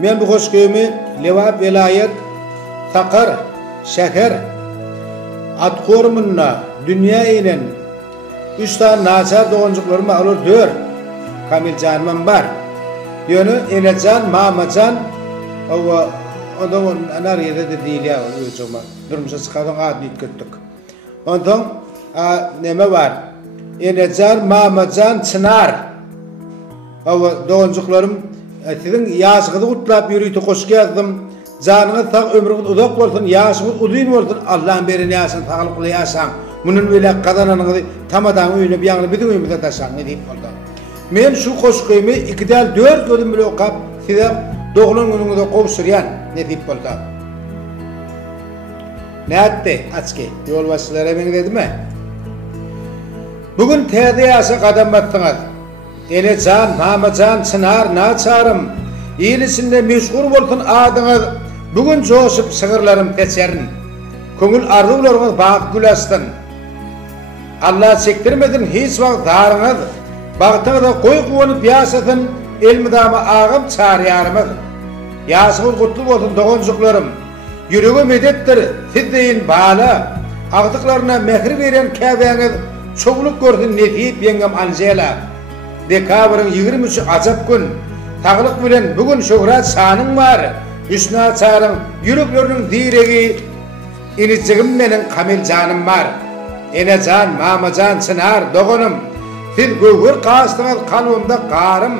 Men bu hoşgöyümü Levap Velayet Takar Şeker at korumunna dünya ile 3 tane naçar doğuncuklarımı alır diyor. Kamil Canman var. Yönü Elecan, Mamacan ondan anar yerde de değil ya. Durmuşa çıkardan adını yıtkıttık. Ondan neme var? Elecan, Mamacan, Çınar. Doğuncuklarım sizin yaşınızı utlap yürüyütü hoş geldim. Canınız tak ömrünüz uzak olsun, yaşınız uzun olsun. Allah'ın berini yaşın, sağlıklı yaşan. Bunun böyle kazananınızı tamadan öyle bir yanını bizim önümüze taşan ne deyip oldu. Men şu hoşgöyümü 2-4 gözüm bile okap size doğulun gününüzde kovuşturyan ne deyip oldu. Ne attı açki? Yol başçılara ben dedi mi? Bugün teyze yaşa kadam battınız. Elecan, Mamacan, Çınar, Naçarım, iyilisinde meşhur olsun adınız, bugün coşup sığırlarım teçerin. Köngül arzularınız bağ gülastin. Allah çektirmedin hiç vakt darınız, bağıtınıza koy kuvanıp yaşatın, elmidama ağım çağrıyarımız. Yaşınız kutlu olsun doğuncuklarım, yüreği medettir, siz deyin bağlı, ağdıklarına mehir veren kâveniz, çoğuluk görsün ne deyip yengem Anjela. Dekabrın 23'ü acap gün, tağlık bilen bugün şöhret şanın var, üstüne çağırın, yüreklerinin diregi, iniciğim benim Kamil Canım var. Elecan, Mamacan, Çınar, Doğunum, siz göğür kastınız kanımda karım,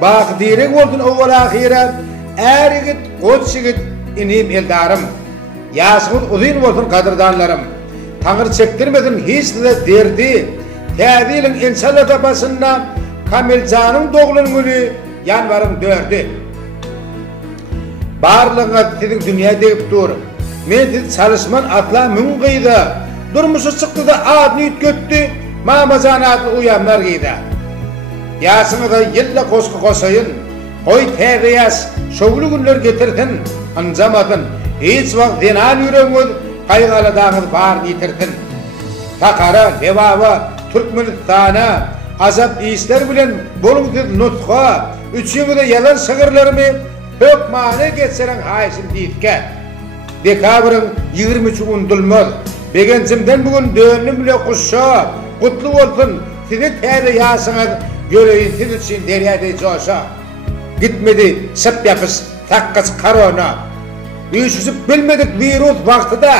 bak direk oldun oğul ahire, er git, koç git, inim eldarım. Yaşınız uzun olsun kadırdanlarım, Tanrı çektirmedin hiç de derdi, tədilin inşallah tapasında, Kamil Canım doğulun günü yanvarın dördü. Barlığına sizin dünya deyip dur. Men siz çalışman atla müngıydı. Durmuşu çıktı da adını ütköttü. Mamacan adlı uyanlar giydi. Yaşını da yılla koşku koşayın. Koy teyze yaş, şoğlu günler getirtin. Ancamadın. Hiç vakt denan yüreğiniz, kaygıladağınız var yitirtin. Takara, Levava, Türkmenistan'a, azap işler bilen bolumsuz nutqa, üçüncü de yalan sığırlarımı hökmane geçseren hayşim deyitke. Dekabrın 23'ü undulmaz. Begencimden bugün dönüm bile kuşa, kutlu olsun, sizi teyze yaşınız, göleyin siz için deryada coşa. Gitmedi sıp yapış, takkası karona. Üşüsüp bilmedik virus vaktida.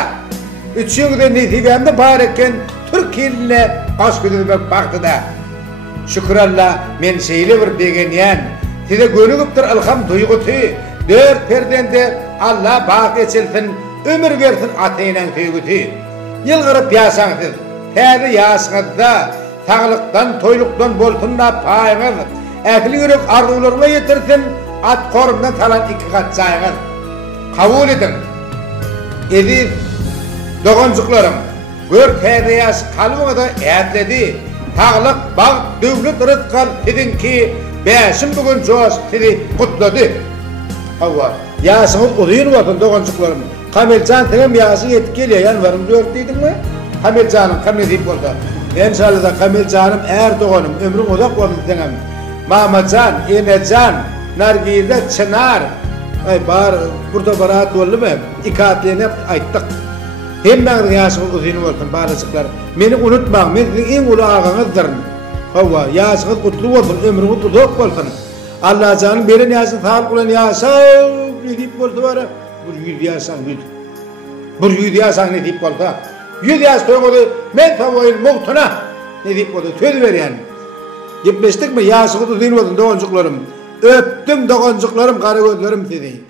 Üçüncü de nesibemde barekken, Türkiye'line aşk edilmek vaktida. Şükür Allah, men şeyli bir begenyen, size gönügüptür ilham duygutu, dört perdende Allah bağ geçilsin, ömür versin ateynen tüygütü. Yılgırıp yaşansız, teyze yaşınızda, sağlıktan, toyluktan bolsunla payınız, ehli yürek arzularına yetirsin, at korumdan talan 2 kat sayınız. Kabul edin. Ediz, doğuncuklarım, gör teyze yaş kalbine da eğitledi, tağlık, bağ, dövlüt rıtkal dedin ki, beşim bugün coş sizi kutladı. Hava, yaşınız uzun olsun doğuncuklarım. Kamil Can tenem yaşın yetip geliyor, yanvarım dört deydin mi? Kamil Canım, Kamil deyip oldu. İnşallah da Kamil Canım, eğer doğunum, ömrüm uzak oldu denem. Mamacan, Elecan, Nargile, Çınar, ay bar, burada baraat oldu mu? İkatliğine ayttık. Hem ben yaşınız uzun olsun, bağlısıklar. Beni unutmağım, ben sizin en ulu ağanızdır. Hava, yaşınız kutlu olsun, ömrünüz uzak olsun. Allah canım, berin yaşın sağlık olan yaşa, ne deyip oldu var ya? Bir 100 yaşan, 100. Bir 100 yaşan ne deyip oldu? 100 yaş toymadı, men tavayın muhtuna ne deyip oldu? Söz ver yani. Gitmiştik mi? Yaşınız uzun olsun doğuncuklarım. Öptüm doğuncuklarım, karı gözlerim sizi.